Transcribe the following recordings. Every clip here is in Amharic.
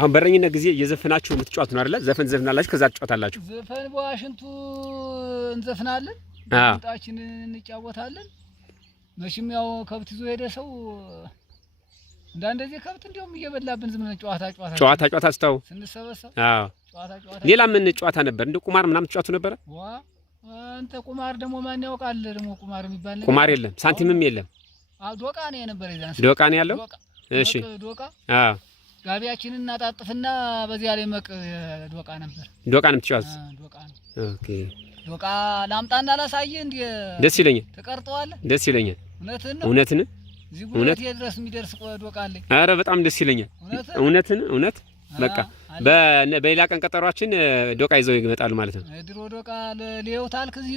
አሁን በረኝነት ጊዜ እየዘፈናችሁ የምትጫወቱ ነው አይደል? ዘፈን ዘፍናላችሁ ከዛ ትጫወታላችሁ። ዘፈን በዋሽንቱ እንዘፍናለን፣ ጣችንን እንጫወታለን። መቼም ያው ከብት ይዞ ሄደ ሰው እንደዚህ ከብት እንደውም እየበላብን ዝም ብለን ጨዋታ ስታው ስንሰበሰብ ጨዋታ ሌላ ምን ጨዋታ ነበር? እንደ ቁማር ምናምን ተጫወቱ ነበር? አንተ ቁማር ደግሞ ማን ያውቃል? ደግሞ ቁማር የሚባል ነገር ቁማር የለም፣ ሳንቲምም የለም። ዶቃ ነው የነበረ ይዛን ዶቃ ነው ያለው። እሺ ዶቃ ጋቢያችንን እናጣጥፍና በዚያ ላይ መቅ ዶቃ ነበር። ዶቃ ነው የምትጫወቱት? ዶቃ ነው። ኦኬ ዶቃ ላምጣና ላሳየህ እንዴ? ደስ ይለኛል። ተቀርጠዋል። ደስ ይለኛል። እውነትን እዚህ ጉልበት ድረስ የሚደርስ ዶቃ አለኝ። ኧረ በጣም ደስ ይለኛል። እውነት በቃ በሌላ ቀን ቀጠሯችን ዶቃ ይዘው ይመጣሉ ማለት ነው። ድሮ ዶቃ ለሌውታል ከዚህ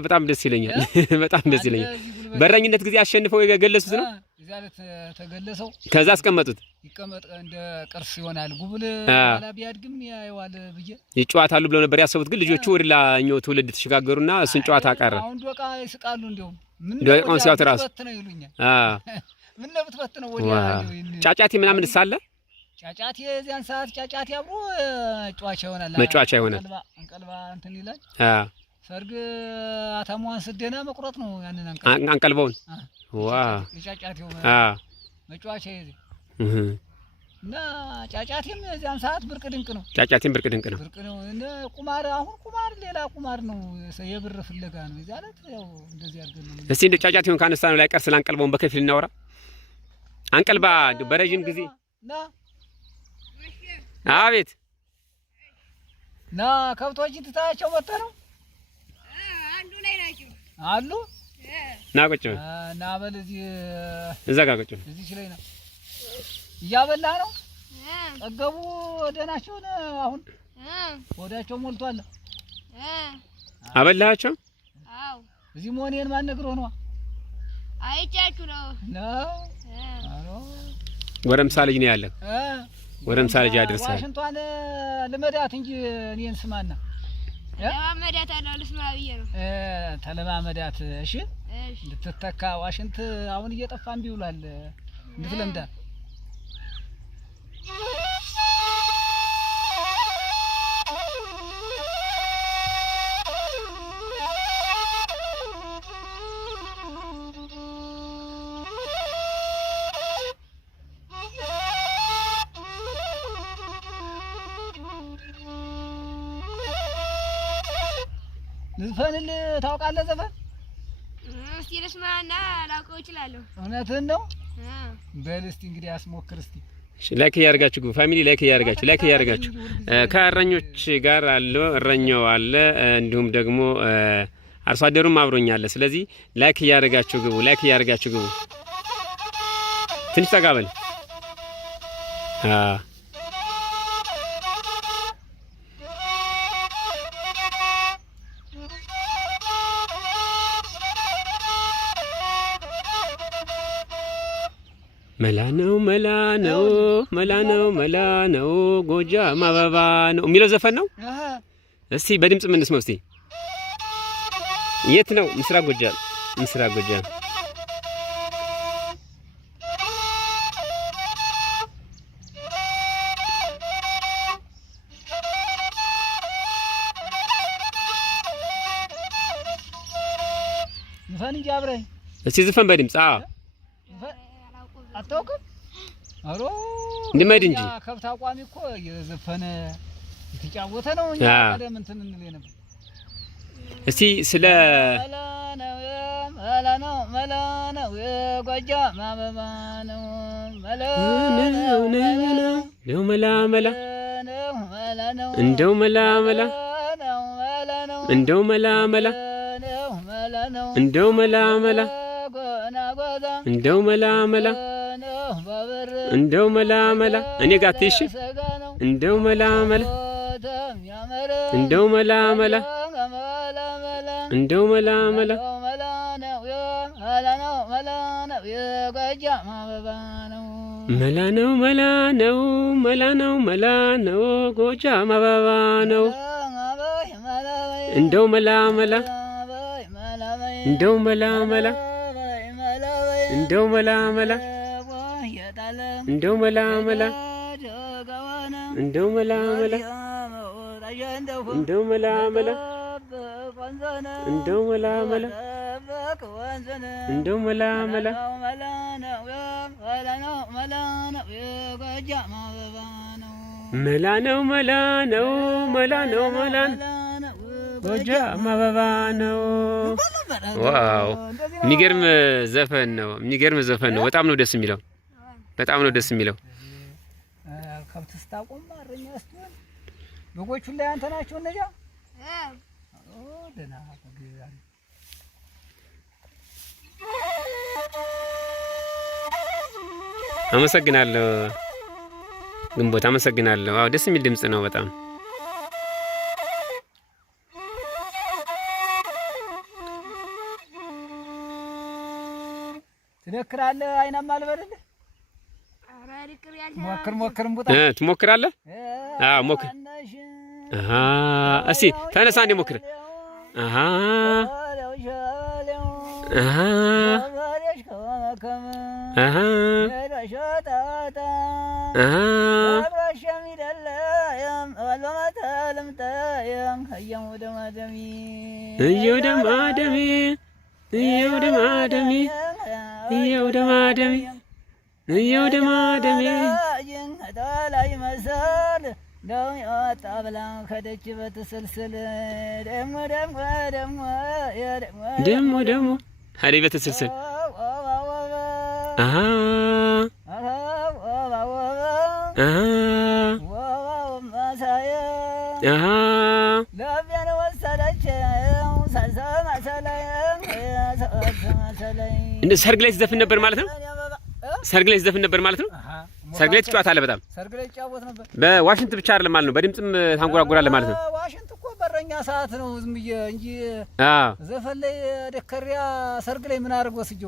በጣም ደስ ይለኛል። በጣም ደስ ይለኛል። በረኝነት ጊዜ አሸንፈው የገለሱት ነው። ዛሬት ተገለሰው ከዛ አስቀመጡት። ይቀመጥ እንደ ቅርስ ይሆናል። ጉብል ባላ ቢያድግም ያየዋል ብዬ ይጫወታሉ ብለው ነበር ያሰቡት። ግን ልጆቹ ወደ ላኛው ትውልድ ተሸጋገሩና እሱን ጨዋታ ቀረ። አሁን ዶቃ ይስቃሉ። እንደውም ምን ዶቃውን ሲያዩት ራሱ ነው ይሉኛል። ምን ነው ብትፈትነው ወዲያ ጫጫቴ ምናምን ሳለ ጫጫቴ የዚያን ሰዓት ጫጫቴ አብሮ መጫወቻ ይሆናል። አንቀልባ እንትን ይላል። ሰርግ አታሟን ስደና መቁረጥ ነው ያንን አንቀልባውን ጫጫቴው መጫወቻ ይዘ እና ጫጫቴም የዚያን ሰዓት ብርቅ ድንቅ ነው። ጫጫቴም ብርቅ ድንቅ ነው። እንደ ቁማር አሁን ቁማር ሌላ ቁማር ነው። የብር ፍለጋ ነው። ይዛለት ያው እንደዚህ አድርገን ነው። እስቲ እንደ ጫጫቴውን ካነሳነው ላይ ቀር ስለ አንቀልባውን በከፊል እናወራ። አንቀልባ በረጅም ጊዜ አቤት ና ከብቶችን ትታቸው ወጣ ነው አንዱ ላይ ናቸው አሉ ና ቁጭ በል ና በል እዛ ጋር ቁጭ በል እዚህ ላይ ነው እያበላ ነው ጠገቡ ደናቸው አሁን ወዳቸው ሞልቷል አበላቸው አው እዚህ ሞኔን ማን ነግሮ ነው አይቻችሁ ነው አሮ ወረምሳ ልጅ ነው ያለው ወረምሳ ልጅ አድርሳል ዋሽንቷን ልመዳት እንጂ እኔን ስማና ለማመዳት አለው ልስማ ብዬ ነው ተለማመዳት። እሺ ልትተካ ዋሽንት አሁን እየጠፋን ቢውላል እንድትለምዳ ዘፈን ታውቃለህ? ዘፈን እስቲ ልስማና ላውቀው እችላለሁ። እውነትህን ነው? በል እስቲ እንግዲህ አስሞክር እስቲ። ላይክ ያርጋችሁ ፋሚሊ ላይክ ያርጋችሁ ከእረኞች ጋር አለ እረኛው አለ እንዲሁም ደግሞ አርሶ አደሩም አብሮኛል። ስለዚህ ላይክ ያርጋችሁ ግቡ። ትንሽ ተጋበል መላ ነው ጎጃም አበባ ነው የሚለው ዘፈን ነው። እስቲ በድምጽ ምን እንስማው እስቲ። የት ነው? ምስራቅ ጎጃም ዘፈን እንጂ አብረኝ እስቲ ዘፈን በድምጽ አታውቅም? አሮ እንድመድ እንጂ ከብት አቋሚ እኮ የዘፈነ የተጫወተ ነው። እኛ ቀደም እንትን እንል ነበር። እስቲ ስለ መላ ነው የጎጃም አበባ ነው እንደው መላ እኔ ጋር ትይሽ እንደው መላ ነው ጎጃም አበባ ነው እንደው መላ እንደው መላ መላ እንደው መላ መላ እንደው መላ መላ እንደው መላ መላ መላ ነው መላ ነው መላ ነው መላ ጎጃም አበባ ነው። ዋው የሚገርም ዘፈን ነው። የሚገርም ዘፈን ነው። በጣም ነው ደስ የሚለው። በጣም ነው ደስ የሚለው። ከብት ስታቆም እረኛ ስትሆን በጎቹ ላይ አንተ ናቸው እነዚያ። ደህና አመሰግናለሁ ግንቦት፣ አመሰግናለሁ። አዎ ደስ የሚል ድምጽ ነው በጣም። ትደክራለህ? አይናማ አልበልልህ። ሞክር እምቡጣ ትሞክራለህ? አዎ ሞክር። አሃ እስቲ ተነሳ እንደ ሞክር። አሃ አሃ አሃ እየው ደማደሜ እየው ደማደሜ እየው ደማደሜ እየው ደማደሜ ደው የወጣ ብላ ከደጅ በትስልስል ደሞ ደሞ ደሞ ደሞ ደሞ ሀዲ በትስልስል አሃ አሃ አሃ ለቢያን ወሰደች ሳሰማ ሰላይ እንደ ሰርግ ላይ ሲዘፍን ነበር ማለት ነው። ሰርግ ላይ ሲዘፍን ነበር ማለት ነው። ሰርግ ላይ ትጫወታለህ? በጣም ሰርግ ላይ ጫወት ነበር። በዋሽንት ብቻ አይደለም ማለት ነው፣ በድምጽም ታንጎራጉራለህ ማለት ነው። ዋሽንት እኮ በረኛ ሰዓት ነው ዝም ብዬ እንጂ ዘፈን ላይ ደከሪያ ሰርግ ላይ ምን አድርጎ ወስጄ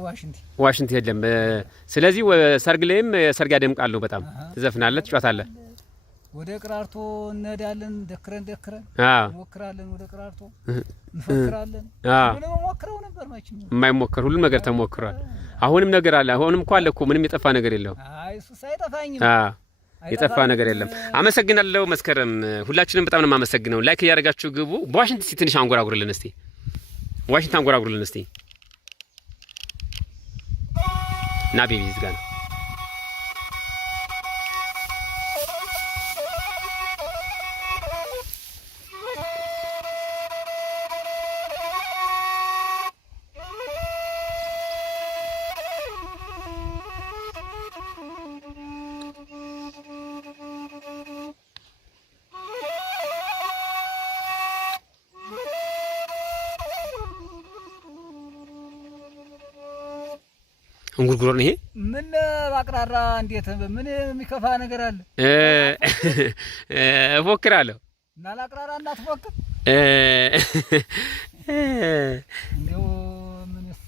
ዋሽንት የለም። ስለዚህ ሰርግ ላይም ሰርግ ያደምቃሉ። በጣም ትዘፍናለህ፣ ትጫወታለህ። ወደ ቅራርቶ እንሄዳለን። ደክረን እንሞክራለን። ወደ ቅራርቶ እንፎክራለን። ምንም ሞክረው ነበር ማችን የማይሞክር ሁሉም ነገር ተሞክሯል። አሁንም ነገር አለ። አሁንም እኮ አለ እኮ ምንም የጠፋ ነገር የለም። አይ እሱ ሳይጠፋኝ የጠፋ ነገር የለም። አመሰግናለሁ መስከረም። ሁላችንም በጣም ነው የማመሰግነው። ላይክ እያደረጋችሁ ግቡ። በዋሽንት እስቲ ትንሽ አንጎራጉርልን እስቲ። ዋሽንት አንጎራጉርልን እስቲ። ና ቤቢ እዚህ ጋር ነው። እንጉርጉሮ ነው ይሄ። ምን ባቅራራ እንዴት ምን የሚከፋ ነገር አለ? እፎክራለሁ እና ላቅራራ እንዳትፎክር። እንደው ምንስ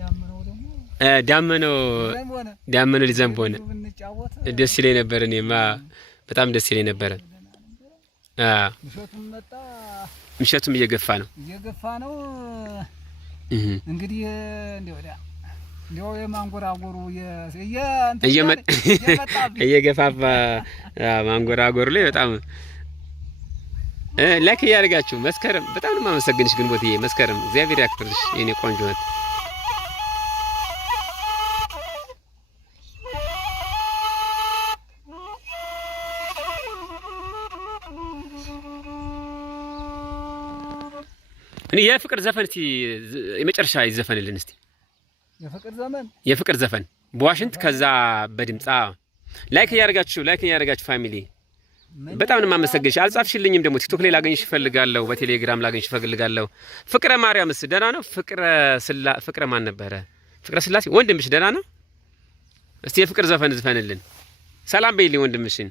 ዳመነው ደግሞ ዳመነው ሊዘንብ ሆነ። ደስ ይለኝ ነበር። እኔማ በጣም ደስ ይለኝ ነበር። ምሸቱም እየገፋ ነው እንግዲህ እንደው እንደው የማንጎራጎሩ እየገፋፋ ማንጎራጎሩ ላይ በጣም ላይክ እያደረጋችሁ መስከረም በጣም ነው የማመሰግንሽ። ግንቦትዬ መስከረም እግዚአብሔር ያክብርሽ የኔ ቆንጆ ናት። እኔ የፍቅር ዘፈን እስቲ የመጨረሻ ይዘፈንልን እስቲ። የፍቅር ዘፈን በዋሽንት ከዛ በድምጻ ላይክ እያደረጋችሁ ፋሚሊ በጣም ነው የማመሰግንሽ። አልጻፍሽልኝም ደግሞ ቲክቶክ ላይ ላገኝሽ እፈልጋለሁ፣ በቴሌግራም ላገኝሽ እፈልጋለሁ። ፍቅረ ማርያምስ ደህና ነው? ፍቅረ ማን ነበረ? ፍቅረ ስላሴ ወንድምሽ ደህና ነው? እስቲ የፍቅር ዘፈን ዝፈንልን። ሰላም በይልኝ ወንድምሽን።